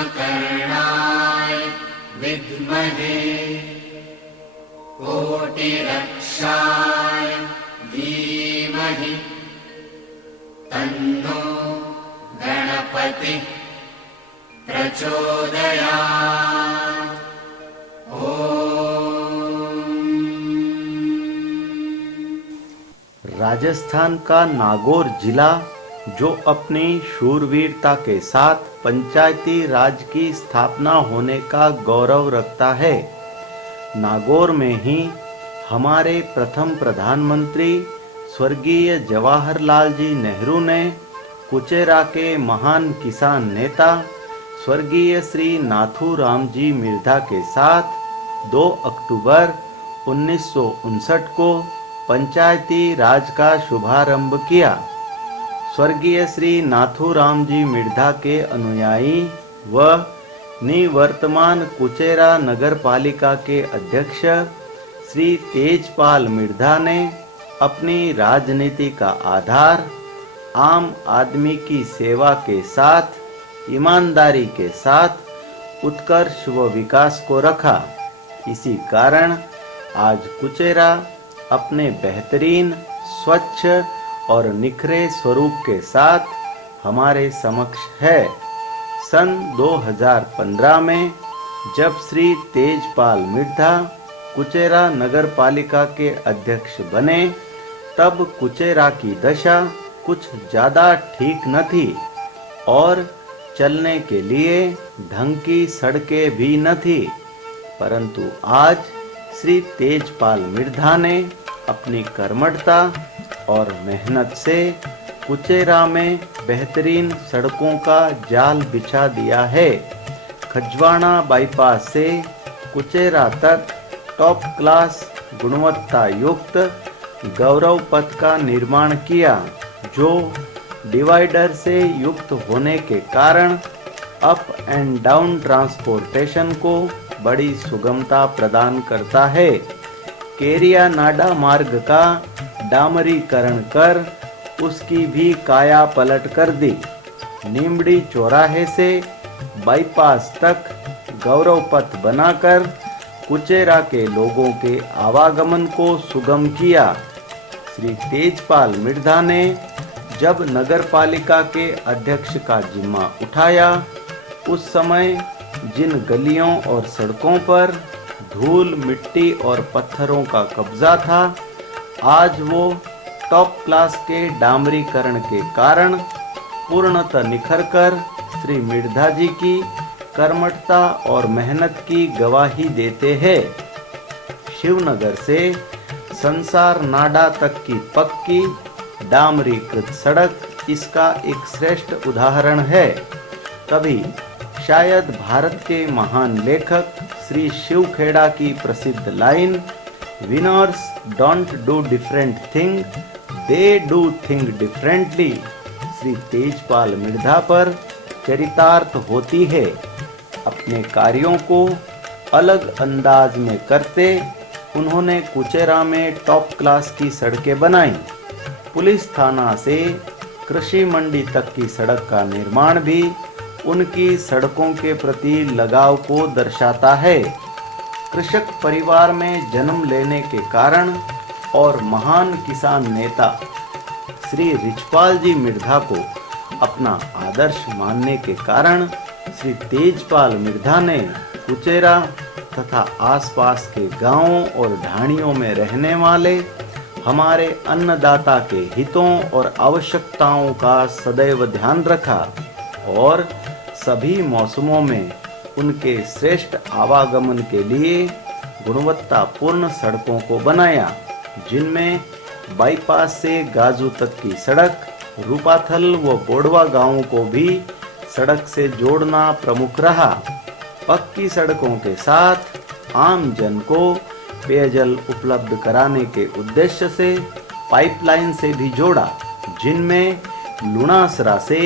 कुम्भकर्णाय विद्महे कोटिरक्षाय धीमहि तन्नो गणपतिः प्रचोदयात्। राजस्थान का नागौर जिला जो अपनी शूरवीरता के साथ पंचायती राज की स्थापना होने का गौरव रखता है। नागौर में ही हमारे प्रथम प्रधानमंत्री स्वर्गीय जवाहरलाल जी नेहरू ने कुचेरा के महान किसान नेता स्वर्गीय श्री नाथूराम जी मिर्धा के साथ 2 अक्टूबर 1959 को पंचायती राज का शुभारंभ किया। स्वर्गीय श्री नाथूराम जी मिर्धा के अनुयायी व निवर्तमान कुचेरा नगर पालिका के अध्यक्ष श्री तेजपाल मिर्धा ने अपनी राजनीति का आधार आम आदमी की सेवा के साथ ईमानदारी के साथ उत्कर्ष व विकास को रखा। इसी कारण आज कुचेरा अपने बेहतरीन, स्वच्छ और निखरे स्वरूप के साथ हमारे समक्ष है। सन 2015 में जब श्री तेजपाल मिर्धा कुचेरा नगर पालिका के अध्यक्ष बने तब कुचेरा की दशा कुछ ज़्यादा ठीक न थी और चलने के लिए ढंग की सड़कें भी न थी, परंतु आज श्री तेजपाल मिर्धा ने अपनी कर्मठता और मेहनत से कुचेरा में बेहतरीन सड़कों का जाल बिछा दिया है। खजवाना बाईपास से कुचेरा तक टॉप क्लास गुणवत्ता युक्त गौरव पथ का निर्माण किया, जो डिवाइडर से युक्त होने के कारण अप एंड डाउन ट्रांसपोर्टेशन को बड़ी सुगमता प्रदान करता है। केरिया नाडा मार्ग का डामरीकरण कर उसकी भी काया पलट कर दी। नीमड़ी चौराहे से बाईपास तक गौरव पथ बनाकर कुचेरा के लोगों के आवागमन को सुगम किया। श्री तेजपाल मिर्धा ने जब नगर पालिका के अध्यक्ष का जिम्मा उठाया उस समय जिन गलियों और सड़कों पर धूल, मिट्टी और पत्थरों का कब्जा था, आज वो टॉप क्लास के डामरीकरण के कारण पूर्णतः निखरकर श्री मिर्धा जी की कर्मठता और मेहनत की गवाही देते हैं। शिवनगर से संसार नाडा तक की पक्की डामरीकृत सड़क इसका एक श्रेष्ठ उदाहरण है। तभी शायद भारत के महान लेखक श्री शिव खेड़ा की प्रसिद्ध line winners don't do different thing, they do thing differently Shri Tejpal Mirdha पर चरितार्थ होती है। अपने कार्यों को अलग अंदाज में करते उन्होंने कुचेरा में टॉप क्लास की सड़कें बनाई। पुलिस थाना से कृषि मंडी तक की सड़क का निर्माण भी उनकी सड़कों के प्रति लगाव को दर्शाता है। कृषक परिवार में जन्म लेने के कारण और महान किसान नेता श्री रिछपाल जी मिर्धा को अपना आदर्श मानने के कारण श्री तेजपाल मिर्धा ने कुचेरा तथा आसपास के गांवों और ढाणियों में रहने वाले हमारे अन्नदाता के हितों और आवश्यकताओं का सदैव ध्यान रखा और सभी मौसमों में उनके श्रेष्ठ आवागमन के लिए गुणवत्तापूर्ण सड़कों को बनाया, जिनमें बाईपास से गाजू तक की सड़क, रूपाथल व बोडवा गांवों को भी सड़क से जोड़ना प्रमुख रहा। पक्की सड़कों के साथ आम जन को पेयजल उपलब्ध कराने के उद्देश्य से पाइपलाइन से भी जोड़ा, जिनमें लुणासरा से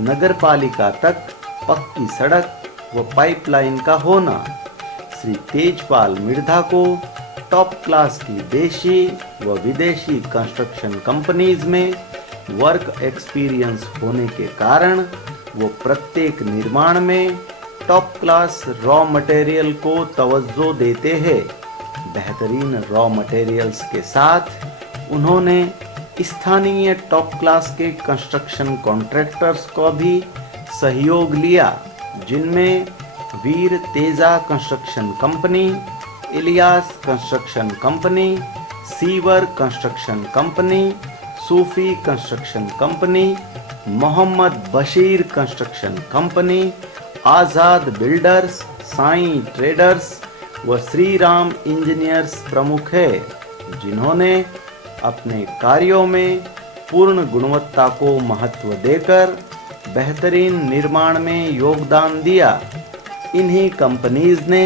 नगरपालिका तक पक्की सड़क व पाइपलाइन का होना श्री तेजपाल मिर्धा को टॉप क्लास की देशी व विदेशी कंस्ट्रक्शन कंपनीज में वर्क एक्सपीरियंस होने के कारण वो प्रत्येक निर्माण में टॉप क्लास रॉ मटेरियल को तवज्जो देते हैं। बेहतरीन रॉ मटेरियल्स के साथ उन्होंने स्थानीय टॉप क्लास के कंस्ट्रक्शन कॉन्ट्रैक्टर्स को भी सहयोग लिया, जिनमें Veer Teja construction company, Ilyas construction company, सीवर construction company, Sufi construction company, Mohammad Bashir construction company, Azad builders, Sai traders व श्री राम इंजीनियर्स प्रमुख है, जिन्होंने अपने कार्यों में पूर्ण गुणवत्ता को महत्व देकर बेहतरीन निर्माण में योगदान दिया। इन्हीं कंपनीज ने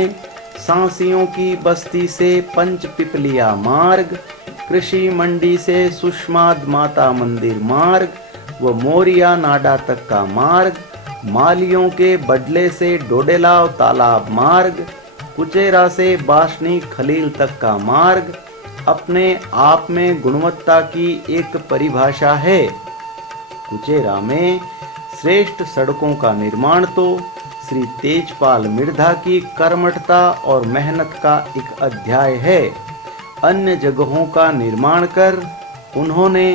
सांसियों की बस्ती से पंचपिपलिया मार्ग, कृषि मंडी से सुषमाद माता मंदिर मार्ग व मोरिया नाडा तक का मार्ग, मालियों के बडले से डोडेलाव तालाब मार्ग, कुचेरा से बाशनी खलील तक का मार्ग अपने आप में गुणवत्ता की एक परिभाषा है। कुचेरा में श्रेष्ठ सड़कों का निर्माण तो श्री तेजपाल मिर्धा की कर्मठता और मेहनत का एक अध्याय है। अन्य जगहों का निर्माण कर उन्होंने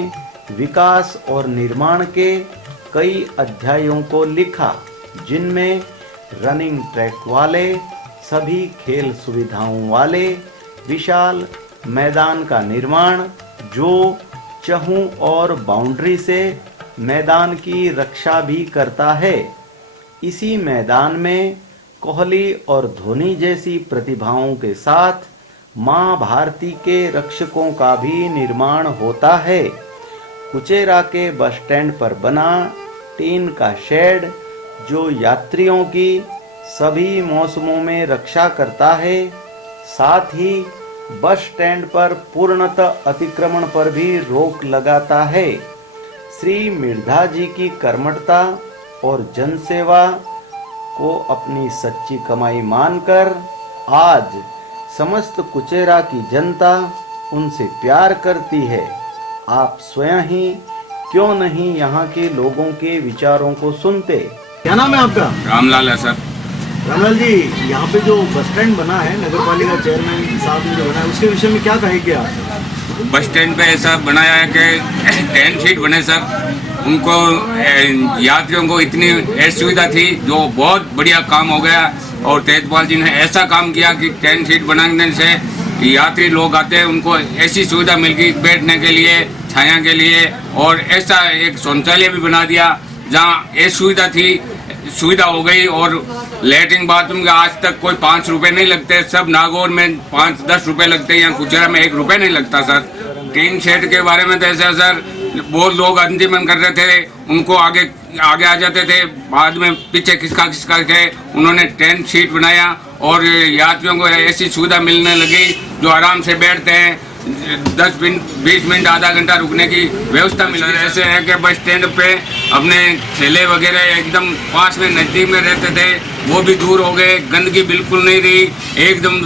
विकास और निर्माण के कई अध्यायों को लिखा, जिनमें रनिंग ट्रैक वाले, सभी खेल सुविधाओं वाले विशाल मैदान का निर्माण, जो चहुं और बाउंड्री से मैदान की रक्षा भी करता है। इसी मैदान में कोहली और धोनी जैसी प्रतिभाओं के साथ मां भारती के रक्षकों का भी निर्माण होता है। कुचेरा के बस स्टैंड पर बना टीन का शेड, जो यात्रियों की सभी मौसमों में रक्षा करता है, साथ ही बस स्टैंड पर पूर्णतः अतिक्रमण पर भी रोक लगाता है। श्री मिर्धा जी की कर्मठता और जनसेवा को अपनी सच्ची कमाई मानकर आज समस्त कुचेरा की जनता उनसे प्यार करती है। आप स्वयं ही क्यों नहीं यहाँ के लोगों के विचारों को सुनते। क्या नाम है आपका? रामलाल है सर। रामलाल जी, यहाँ पे जो बस स्टैंड बना है नगर पालिका चेयरमैन साहब ने जो बना है, उसके विषय में क्या कहेंगे आप? बस स्टैंड पे ऐसा बनाया है कि 10 फीट बने सर। उनको यात्रियों को इतनी ऐसी सुविधा थी, जो बहुत बढ़िया काम हो गया। और तेजपाल जी ने ऐसा काम किया कि 10 फीट बनाने से यात्री लोग आते हैं, उनको ऐसी सुविधा मिल गई बैठने के लिए, छाया के लिए। और ऐसा एक शौचालय भी बना दिया, जहाँ ये सुविधा हो गई। और लेटरिन बाथरूम के आज तक कोई 5 रुपए नहीं लगते। सब नागौर में 5-10 रुपए लगते हैं, यहाँ कुचेरा में 1 रुपए नहीं लगता सर। टीन शेड के बारे में तो ऐसा सर, बहुत लोग अंतिमन कर रहे थे, उनको आगे आ जाते थे, बाद में पीछे खिसका के उन्होंने 10 शीट बनाया। और यात्रियों को ऐसी सुविधा मिलने लगी, जो आराम से बैठते हैं, 10 मिनट 20 मिनट आधा घंटा रुकने की व्यवस्था मिल रही है। ऐसे है कि बस स्टैंड पे अपने ठेले वगैरह एकदम पास में नज़दीक में रहते थे, वो भी दूर हो गए। गंदगी बिल्कुल नहीं रही, एकदम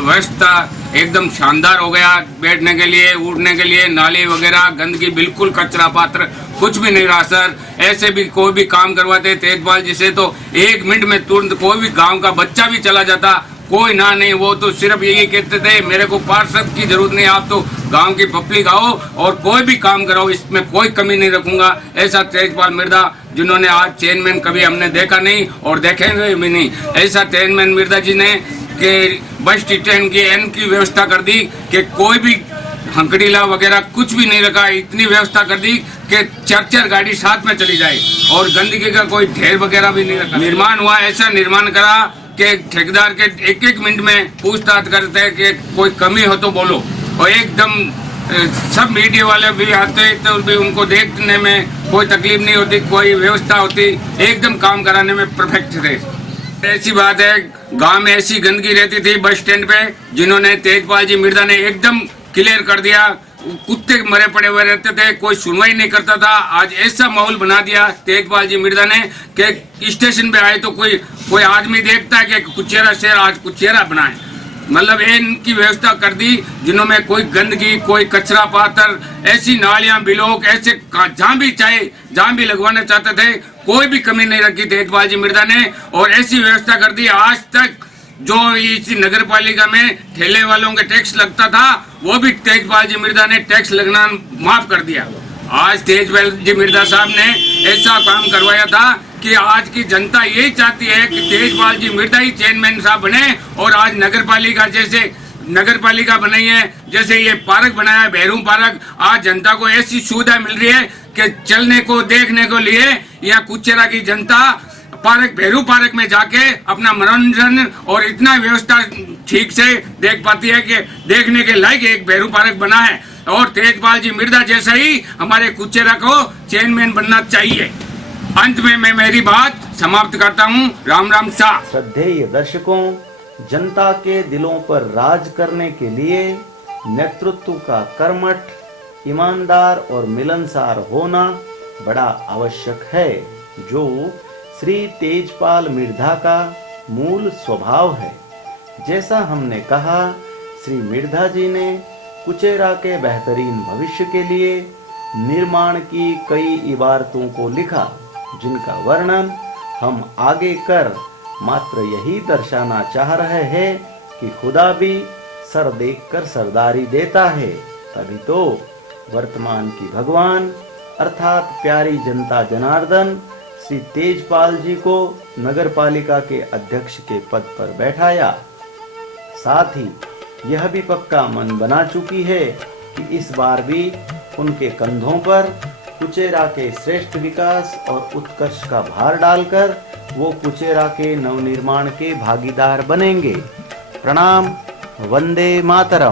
व्यवस्था एकदम शानदार हो गया। बैठने के लिए, उठने के लिए, नाली वगैरह, गंदगी बिल्कुल, कचरा पात्र कुछ भी नहीं रहा सर। ऐसे भी कोई भी काम करवाते तेजपाल जी से तो 1 मिनट में तुरंत कोई भी गाँव का बच्चा भी चला जाता, कोई ना नहीं। वो तो सिर्फ यही कहते थे, मेरे को पार्षद की जरूरत नहीं, आप तो गांव की पब्लिक आओ और कोई भी काम कराओ, इसमें कोई कमी नहीं रखूंगा। ऐसा तेजपाल मिर्धा, जिन्होंने आज चेयरमैन कभी हमने देखा नहीं और देखेंगे भी नहीं, ऐसा चेयरमैन मिर्धा जी ने कि बस स्टैंड की एन की व्यवस्था कर दी कि कोई भी हंकड़ीला वगैरह कुछ भी नहीं रखा। इतनी व्यवस्था कर दी कि 4-4 गाड़ी साथ में चली जाए और गंदगी का कोई ढेर वगैरह भी नहीं रखा। निर्माण हुआ, ऐसा निर्माण करा कि ठेकेदार के 1-1 मिनट में पूछताछ करते हैं कि कोई कमी हो तो बोलो। और एकदम सब मीडिया वाले भी आते तो भी उनको देखने में कोई तकलीफ नहीं होती, कोई व्यवस्था होती, एकदम काम कराने में परफेक्ट थे। ऐसी बात है, गांव में ऐसी गंदगी रहती थी बस स्टैंड पे, जिन्होंने तेजपाल जी मिर्धा ने एकदम क्लियर कर दिया। कुत्ते मरे पड़े हुए रहते थे, कोई सुनवाई नहीं करता था। आज ऐसा माहौल बना दिया तेजपाल जी मिर्धा ने कि स्टेशन पे आए तो कोई आदमी देखता है कि कुचेरा शहर आज कुचेरा बना है। मतलब इनकी व्यवस्था कर दी, जिन्होंने कोई गंदगी, कोई कचरा पात्र, ऐसी नालियां बिलोक, ऐसे जहाँ भी चाहे जहाँ भी लगवाना चाहते थे कोई भी कमी नहीं रखी तेजपाल जी मिर्धा ने, और ऐसी व्यवस्था कर दी आज तक जो इस नगर पालिका में ठेले वालों के टैक्स लगता था वो भी तेजपाल जी मिर्धा ने टैक्स लगना माफ कर दिया। आज तेजपाल जी मिर्धा साहब ने ऐसा काम करवाया था कि आज की जनता यही चाहती है कि तेजपाल जी मिर्धा ही चेयरमैन साहब बने, और आज नगर पालिका जैसे नगर पालिका बनाई है, जैसे ये पार्क बनाया है बेहरू पार्क, आज जनता को ऐसी सुविधा मिल रही है कि चलने को देखने को लिए यहाँ कुचेरा की जनता पार्क बेहरू पार्क में जाके अपना मनोरंजन और इतना व्यवस्था ठीक से देख पाती है कि देखने के लायक एक बेहरू पार्क बना है, और तेजपाल जी मिर्धा जैसा ही हमारे कुचेरा को चेयरमैन बनना चाहिए। अंत में मैं मेरी बात समाप्त करता हूँ। राम राम सा। श्रद्धेय दर्शकों, जनता के दिलों पर राज करने के लिए नेतृत्व का कर्मठ, ईमानदार और मिलनसार होना बड़ा आवश्यक है, जो श्री तेजपाल मिर्धा का मूल स्वभाव है। जैसा हमने कहा, श्री मिर्धा जी ने कुचेरा के बेहतरीन भविष्य के लिए निर्माण की कई इबारतों को लिखा, जिनका वर्णन हम आगे कर मात्र यही दर्शाना चाह रहे हैं कि खुदा भी सर देखकर सरदारी देता है। तभी तो वर्तमान की भगवान अर्थात प्यारी जनता जनार्दन श्री तेजपाल जी को नगर पालिका के अध्यक्ष के पद पर बैठाया। साथ ही यह भी पक्का मन बना चुकी है कि इस बार भी उनके कंधों पर कुचेरा के श्रेष्ठ विकास और उत्कर्ष का भार डालकर वो कुचेरा के नवनिर्माण के भागीदार बनेंगे। प्रणाम। वंदे मातरम।